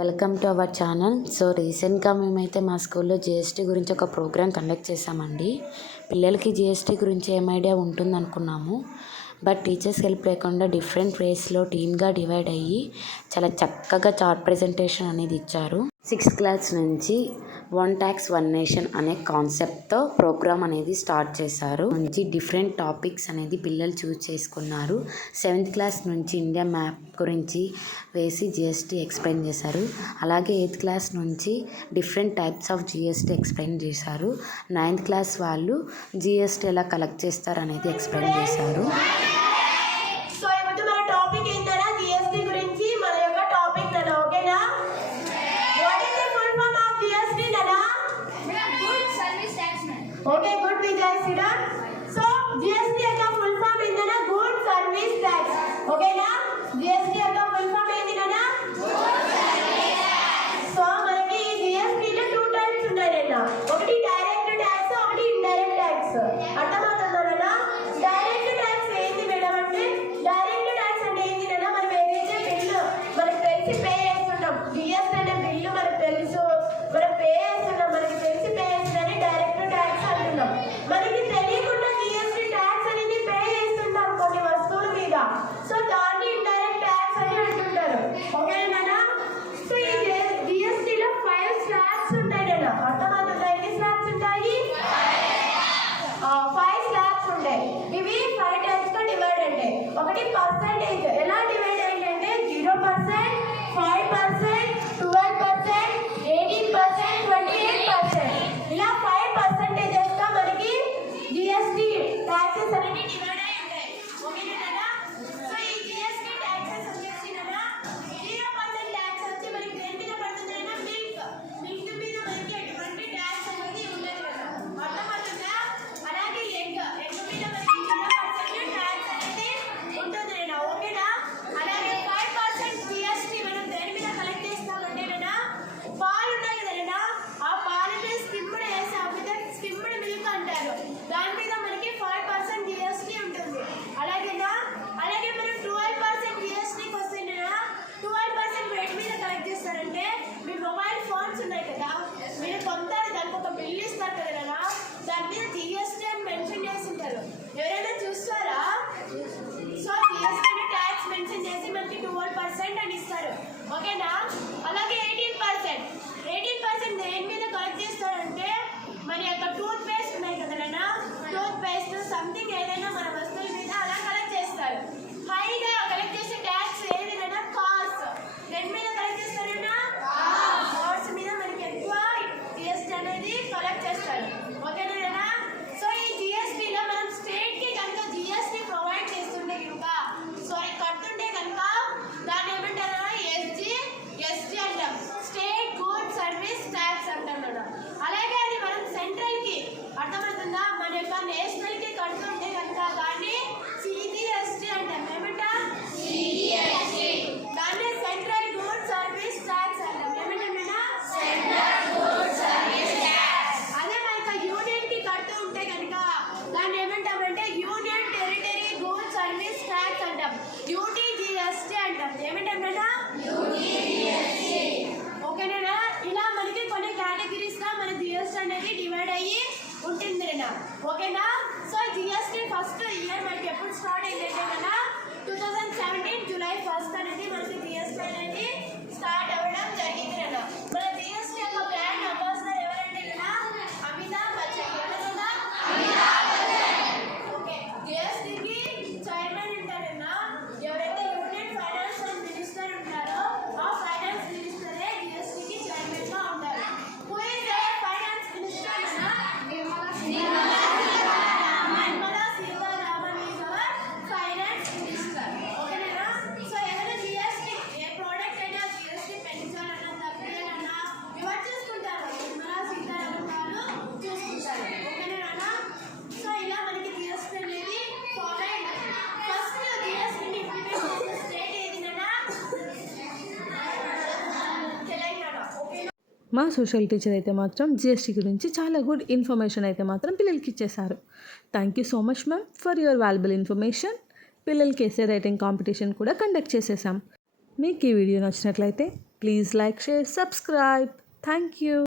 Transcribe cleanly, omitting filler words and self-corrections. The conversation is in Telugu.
Welcome to our channel. So రీసెంట్గా మేమైతే మా స్కూల్లో జిఎస్టీ గురించి ఒక ప్రోగ్రామ్ కండక్ట్ చేసామండి. పిల్లలకి జిఎస్టీ గురించి ఏం ఐడియా ఉంటుంది అనుకున్నాము. బట్ టీచర్స్ హెల్ప్ లేకుండా డిఫరెంట్ వేస్లో టీమ్గా డివైడ్ అయ్యి చాలా చక్కగా చార్ట్ ప్రజెంటేషన్ అనేది ఇచ్చారు. 6th క్లాస్ నుంచి వన్ ట్యాక్స్ వన్ నేషన్ అనే కాన్సెప్ట్తో ప్రోగ్రామ్ అనేది స్టార్ట్ చేశారు. నుంచి డిఫరెంట్ టాపిక్స్ అనేది పిల్లలు చూస్ చేసుకున్నారు. 7th క్లాస్ నుంచి ఇండియా మ్యాప్ గురించి వేసి జిఎస్టీ ఎక్స్ప్లెయిన్ చేశారు. అలాగే 8th క్లాస్ నుంచి different types of GST explain చేశారు. 9th క్లాస్ వాళ్ళు జిఎస్టీ ఎలా కలెక్ట్ చేస్తారు అనేది ఎక్స్ప్లెయిన్ చేశారు. Okay, good Vijay student. So GST యొక్క full form ఏంటన్నా good service tax. Okay నా GST యొక్క full form ఏంటన్నా good service tax. So మనకి ఈ GST లో two types ఉన్నాయన్న. ఒకటి డైరెక్ట్ ట్యాక్స్, ఒకటి ఇండైరెక్ట్ ట్యాక్స్. అర్థమవుతుందా? డైరెక్ట్ ట్యాక్స్ ఏంటి మేడం అంటే డైరెక్ట్ ట్యాక్స్ అంటే ఏంటినా మనం ఏదైతే బిల్లు మనకు తెలిసి పే చేస్తుంటాం. GST అనే బిల్లు మనకు తెలుసు, మనం పే చేస్తున్నాం, మనకి తెలిసి పే చేస్తుందని డైరెక్ట్ ట్యాక్స్ అంటున్నాం. మనకి తెలియకుండా జిఎస్టీ ట్యాక్స్ అనేది పే చేస్తుంటాం కొన్ని వస్తువుల మీద. సో దాన్ని ఇండైరెక్ట్ ట్యాక్స్ అని అంటుంటారు. ఓకేనా? సో ఈ జిఎస్టీలో 5 స్లాబ్స్ ఉంటాయి కదా. అర్థమవుతుందా? ఎన్ని స్లాబ్స్ ఉంటాయి? 5 స్లాబ్స్ ఉంటాయి. ఇవి 5 టైప్స్ గా డివైడ్ ఉంటాయి. ఒకటి పర్సెంటేజ్. ఎలా డివైడ్ అయ్యిందంటే 0%, 5%, 12%, 18%, 28%. ఇలా 5 పర్సెంటేజెస్ గా మనకి జిఎస్టీ ట్యాక్సెస్ అనేది డివైడ్ అయి ఉంటాయి. ఓకేనా? సో ఈ జిఎస్టీ ట్యాక్సెస్ వచ్చేసినా 0% ట్యాక్స్ వచ్చి మనకి దేని మీద పడుతుందన్నా మిల్క్ మీద మనకి ఎటువంటి ట్యాక్స్ అనేది ఉండదు కదా. అర్థమవుతుందా? అలాగే ఎగ్ మీద మనకి 0% ట్యాక్స్ అనేది ఉంటుంది. ఓకేనా? అలాగే 5% జిఎస్టీ మనం దేని మీద కలెక్ట్ చేస్తామంటే పాలు ఉన్నాయి కదన్నా, ఆ పాలని స్కిమ్డ్ వేసి అమ్మితే స్కిమ్డ్ మిల్క్ అంటారు. దాని మీద మనకి 5% జిఎస్టీ ఉంటుంది. అలాగేనా? అలాగే మనం 12% జిఎస్టీకి వస్తేనా 12% వేటి మీద కలెక్ట్ చేస్తారంటే మీ మొబైల్ ఫోన్స్ ఉన్నాయి కదా, మీరు కొంటారు, దానికి ఒక బిల్ ఇస్తారు కదనా, దాని మీద జిఎస్టీ అని మెన్షన్ చేసి ఉంటారు. ఎవరైనా చూస్తారా? సో జిఎస్టీ ట్యాక్స్ మెన్షన్ చేసి మనకి 12% అని ఇస్తారు. ఓకేనా? అలాగే 18% దేని మీద కలెక్ట్ చేస్తారంటే మన యొక్క టూత్ పేస్ట్ ఉన్నాయి కదనా, టూత్ పేస్ట్ సంథింగ్ ఏదైనా మన వస్తువుల మీద అలా కలెక్ట్ చేస్తారు. హైగా కలెక్ట్ చేసే ట్యాక్స్ ఏదైనా కార్స్. దేని మీద కలెక్ట్ చేస్తారన్నా కార్స్ మీద మనకి ఎక్కువ జిఎస్టీ అనేది కలెక్ట్ చేస్తారు. ఓకేనా? సో ఈ జిఎస్టీలో మనం స్టేట్ కి కనుక జిఎస్టీ ప్రొవైడ్ చేస్తుంటే కనుక కడుతుంటే కనుక దాన్ని ఏమంటారా ఎస్జీ అంటాం. స్టేట్ గుడ్ సర్వీస్ ట్యాక్స్ అంటాం కదా. అలాగే అది మనం సెంట్రల్ కి, అర్థమవుతుందా, మన యొక్క నేషనల్ కి కడుతుంటే కనుక దాన్ని సిజిఎస్టీ అంటాం. ఏమంటాం? దాన్ని సెంట్రల్ గుడ్ సర్వీస్ ట్యాక్స్ అంటాం. ఏమంటాం? అదే మనకు యూనియన్ కి కడుతూ ఉంటే కనుక దాన్ని ఏమంటామంటే union territory good service tax అంటాం. యూటీజీఎస్టీ అంటాం. ఏమంటాం కదా? ఓకేనా? ఇలా మనకి కొన్ని కేటగిరీస్ గా మన జిఎస్టీ అనేది డివైడ్ అయ్యి ఉంటుంది కదా. ఓకేనా? సో జిఎస్టీ ఫస్ట్ ఇయర్ మనకి ఎప్పుడు స్టార్ట్ అయిందంటే కదా 2017 జూలై 1 అనేది మనకి జిఎస్టీ అనేది స్టార్ట్ అవ్వడం జరిగింది కదా. మన జిఎస్టీ యొక్క బ్రాండ్ అంబాసిడర్ ఎవరంటే కదా అమితాబ్ బచ్చన్. కదా ఓకే. జిఎస్టీకి చైర్మన్ ఉంటారన్నా ఎవరైతే యూనియన్ ఫైనాన్స్ మినిస్టర్ ఉంటారో ఆ ఫైనాన్స్ మినిస్టరే జిఎస్టీకి చైర్మన్ గా ఉంటారు. Who is our finance minister అన్నా? Nirmala Sitharaman is our finance minister. ఓకేనా? సో ఏదైనా జిఎస్టీ ఏ ప్రోడక్ట్ అయినా జిఎస్టీ పెంచాలన్నా తగ్గాలన్నా ఎవరు చూసుకుంటారు? నిర్మలా సీతారామన్ గారు చూసుకుంటారు. ఓకేనా? సో ఇలా మనకి జిఎస్టీ అనేది ఫామ్ అయింది. ఫస్ట్ జిఎస్టీని ఇంప్లిమెంట్ చేసిన స్టేట్ ఏదినా? తెలంగాణ. ఓకేనా? మా సోషల్ టీచర్ అయితే మాత్రం జిఎస్టీ గురించి చాలా గుడ్ ఇన్ఫర్మేషన్ అయితే మాత్రం పిల్లలకి ఇచ్చేశారు. Thank you so much ma'am for your valuable information. పిల్లలకి ఎస్ఏ రైటింగ్ కాంపిటీషన్ కూడా కండక్ట్ చేసేసాం. మీకు ఈ వీడియో నచ్చినట్లయితే please like, share, subscribe. Thank you.